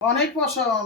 অনেক পশম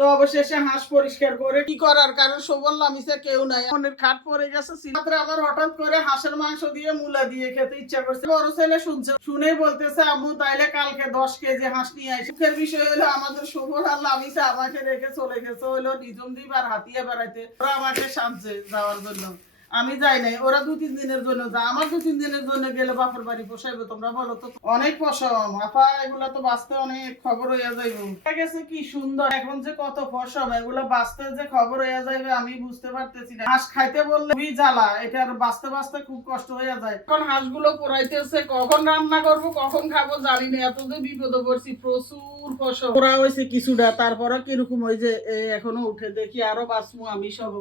তো অবশেষে হাঁস পরিষ্কার করে কি করার? কারণ সবল লামিসে কেউ নাই। অনেক খাট পড়ে গেছে সিনাত্রে আমার হঠাৎ করে হাঁসের মাংস দিয়ে মুলা দিয়ে খেতে ইচ্ছা করছে। বড় ছেলে শুনছে শুনেই বলতেছে, আম্মু, তাইলে কালকে দশ কেজি হাঁস নিয়ে আসি সুখের বিষয় হলো, আমাদের সবল আর লামিসে আমাকে রেখে চলে গেছে। হলো নিজম দ্বীপ আর হাতিয়া বেড়াইতে। ওরা আমাকে সাজছে যাওয়ার জন্য। আমি যাই নাই, ওরা দু তিন দিনের জন্য যা আমার দু তিন দিনের জন্য গেলে বাপের বাড়ি পোষাইবো তোমরা বলো তো। অনেক পশম, আপা, এগুলা তো বাঁচতে অনেক খবর হইয়া যাইবো। গেছে কি সুন্দর, এখন যে কত পশম, এগুলা বাঁচতে যে খবর হইয়া যাইবে আমি বুঝতে পারতেছি না। হাঁস খাইতে বললে খুবই জ্বালা, এটা আর বাঁচতে বাঁচতে খুব কষ্ট হইয়া যায়। এখন হাঁসগুলো পোড়াইতেছে, কখন রান্না করব, কখন খাব জানি না, এত যে বিপদে পড়ছি, প্রচুর পশম। পোড়া হয়েছে কিছুটা তারপরে কীরকম ওই যে এখনও উঠে দেখি আরও বাঁচবো আমি সহ।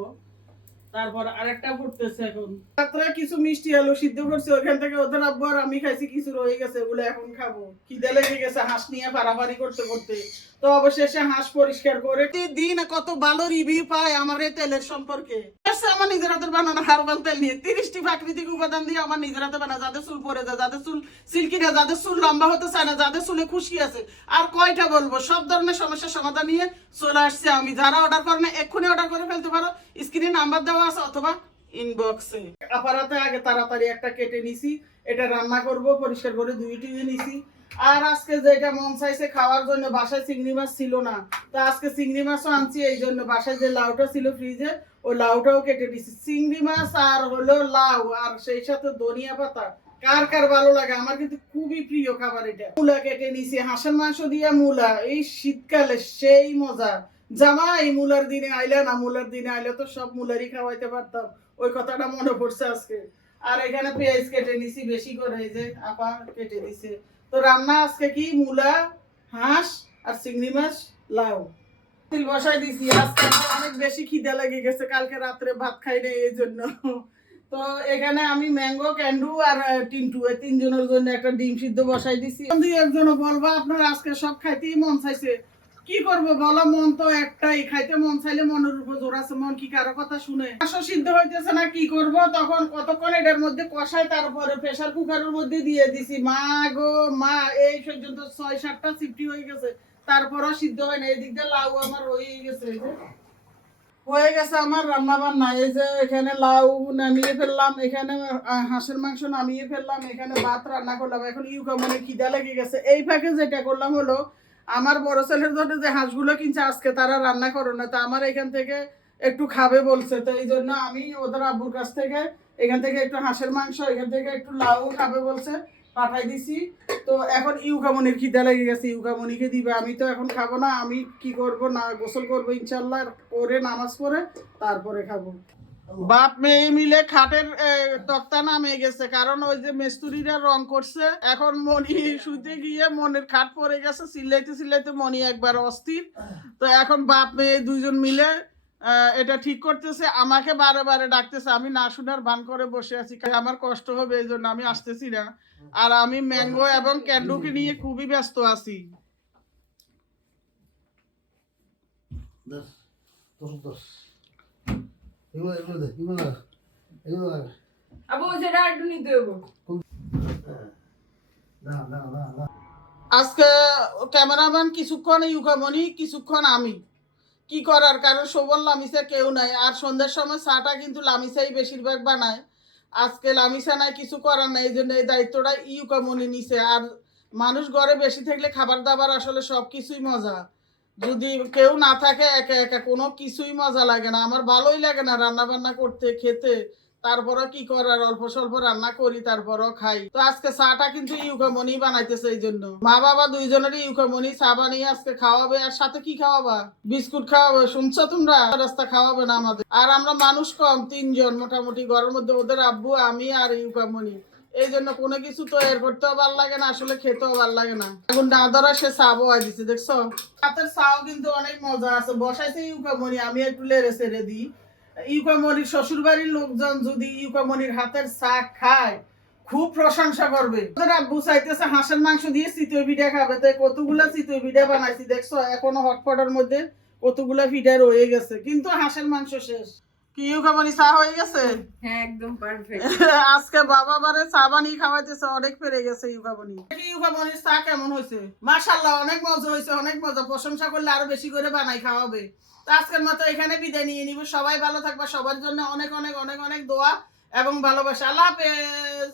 তারপর আরেকটা ফুটতেছে এখন। রাত্রে কিছু মিষ্টি আলু সিদ্ধ করছে ওখান থেকে ওদের আব্বু আর আমি খাইছি, কিছু রয়ে গেছে ওগুলো এখন খাব। খিদে লেগে গেছে, হাঁস নিয়ে পারাপারি করতে করতে। তো অবশেষে হাঁস পরিষ্কার করে দিন কত ভালো রিভিউ পায় আমার এই তেলের সম্পর্কে। আমার নিজের হাতের বানানো তেল নিয়ে তিরিশটি প্রাকৃতিক উপাদান দিয়ে আমার নিজের হাতে বানা যাদের চুল পরে যায়, যাদের চুল সিল্কি না, যাদের চুল লম্বা হতে চায় না, যাদের চুলে খুশি আছে। আর কয়টা বলব? সব ধরনের সমস্যার সমাধান নিয়ে চলে আসছে আমি। যারা অর্ডার করে না, এক্ষুনি অর্ডার করে ফেলতে পারো। স্ক্রিনে নাম্বার দেওয়া আছে অথবা ইনবক্সে আপারাতে আগে তাড়াতাড়ি একটা কেটে নিছি, এটা রান্না করব, পরিষ্কার করে নিছি। আর আজকে যেটা মন চাইছে খাওয়ার জন্য, বাসায় চিংড়ি মাছ ছিল না। তো আজকে চিংড়ি মাছও আনছি, এই জন্য বাসায় যে লাউটা ছিল ফ্রিজে ওই লাউটাও কেটে দিছি চিংড়ি মাছ আর হলো লাউ, আর সেই সাথে ধনিয়া পাতা। কার কার ভালো লাগে? আমার কিন্তু খুবই প্রিয় খাবার এটা। মূলা কেটে নিছি, হাঁসের মাংস দিয়ে মূলা। এই শীতকালে সেই মজা। জামা এই মুলার দিনে আইলে না, মুলার দিনে আইলে তো সব মুলারই খাওয়াইতে পারতাম। ওই কথাটা মনে পড়ছে আজকে। আর এখানে পেঁয়াজ কেটে নিছি বেশি করে যে আপা কেটে দিছে। তো রান্না আজকে কি? মূলা, হাঁস আর চিংড়ি মাছ, লাউ। তিল বসাই দিছি। আজকে অনেক বেশি খিদে লেগে গেছে। কালকে রাত্রে ভাত খাই নাই এই জন্য। তো এখানে আমি ম্যাঙ্গো, ক্যান্ডু আর টিন্টু, এই তিনজনের জন্য একটা ডিম সিদ্ধ বসাই দিছি। দুই একজনও বলবা, আপনার আজকে সব খাইতেই মন চাইছে। কি করব বলো, মন তো একটাই, খাইতে মন চাইলে মনের উপর জোর আছে, মন কি কারও কথা শুনে? আসো সিদ্ধ হইতেছে না, কি করব? তখন কতক্ষণ এটার মধ্যে কষাই তারপরে প্রেসার কুকারের মধ্যে দিয়ে দিছি। মা গো, মা, এই পর্যন্ত ছয় সাতটা সিফটি হয়ে গেছে, তারপরও সিদ্ধ হয় না, এদিক দিয়ে লাউ আমার হয়ে গেছে হয়ে গেছে আমার রান্না বান্না এই যে এখানে লাউ নামিয়ে ফেললাম, এখানে হাঁসের মাংস নামিয়ে ফেললাম, এখানে ভাত রান্না করলাম, এখন ইউকা মানে খিদা লেগে গেছে। এই ফাঁকে যেটা করলাম হলো আমার বড় ছেলের জন্য যে হাঁসগুলো কিনছে, আজকে তারা রান্না করো না, তো আমার এখান থেকে একটু খাবে বলছে। তো এই জন্য আমি ওদের আব্বুর কাছ থেকে এখান থেকে একটু হাঁসের মাংস, এখান থেকে একটু লাউ খাবে বলছে, পাঠাই দিছি। তো এখন ইউকামনির খিদা লেগে গেছে, ইউকামনিকে দিবে। আমি তো এখন খাব না, আমি কি করব, না গোসল করব ইনশাল্লাহ করে নামাজ পড়ে তারপরে খাব। বাপ মেয়ে মিলে খাটের তক্তা নামে গেছে। কারণ ওই যে মেস্তুরিরা রং করছে, এখন মনি শুতে গিয়ে মনের খাট পড়ে গেছে চিল্লাইতে চিল্লাইতে মনি একবার অস্থির। তো এখন বাপ মেয়ে দুইজন মিলে এটা ঠিক করতেছে, আমাকে বারে বারে ডাকতেছে, আমি না শোনার ভান করে বসে আছি আমার কষ্ট হবে, এই জন্য আমি আসতেছি না। আর আমি ম্যাঙ্গো এবং ক্যান্ডুকে নিয়ে খুবই ব্যস্ত আছি। এগুলো এগুলো দে এগুলো এগুলো আবু সেটা একটু নিতে হব না না না না আজকে ক্যামেরাম্যান কিছুক্ষণ ইউকামনি কিছুক্ষণ আমি। কি করার? কারণ সবল লামিসা কেউ নাই আর সন্ধ্যার সময় চাটা কিন্তু লামিসাই বেশিরভাগ বানায়। আজকে লামিসা নাই কিছু করার নাই এই জন্য এই দায়িত্বটা ইউকামনি নিছে। আর মানুষ ঘরে বেশি থাকলে খাবার দাবার আসলে সব কিছুই মজা। যদি কেউ না থাকে, একা একা, কোনো কিছুই মজা লাগে না। আমার ভালোই লাগে না রান্না বান্না করতে, খেতে। তারপরও কি করার? অল্প স্বল্প রান্না করি, তারপরও খাই। তো আজকে চাটা কিন্তু ইউকামনি বানাইতেছে এই জন্য। মা বাবা দুইজনেরই ইউকামনি চা বানিয়ে আজকে খাওয়াবে। আর সাথে কি খাওয়াবা? বিস্কুট খাওয়াবে। শুনছো তোমরা? রাস্তা খাওয়াবে না আমাদের। আর আমরা মানুষ কম, তিনজন। মোটামুটি ঘরের মধ্যে ওদের আব্বু, আমি আর ইউকামনি। এই জন্য কোনো কিছু তৈরি করতেও লাগে না, আসলে খেতেও লাগে না। এখন সে দিছে, দেখছ? হাতের চাও কিন্তু অনেক মজা আছে। বসাইছে আমি একটু লেড়ে দিই। লোকজন যদি ইউকামনির হাতের চা খায়, খুব প্রশংসা করবে। আব্বু চাইতেছে হাঁসের মাংস দিয়ে চিতই পিঠা খাবে। তো কতগুলা চিতই পিঠা বানাইছি, দেখছ? এখনও হটপটের মধ্যে কতগুলা পিঠা রয়ে গেছে। কিন্তু হাঁসের মাংস শেষ। কি চা হয়ে গেছে? হ্যাঁ একদম পারফেক্ট আজকে বাবা বারে চা বানিয়ে খাওয়াইতেছে অনেক পেরে গেছে কি চা কেমন হয়েছে। মাশাল্লাহ অনেক মজা হয়েছে অনেক মজা। প্রশংসা করলে আরও বেশি করে বানাই খাওয়াবে। তো আজকের মতো এখানে বিদায় নিয়ে নিব। সবাই ভালো থাকবা সবার জন্য অনেক অনেক অনেক অনেক দোয়া এবং ভালোবাসা। আল্লাহ হাফেজ।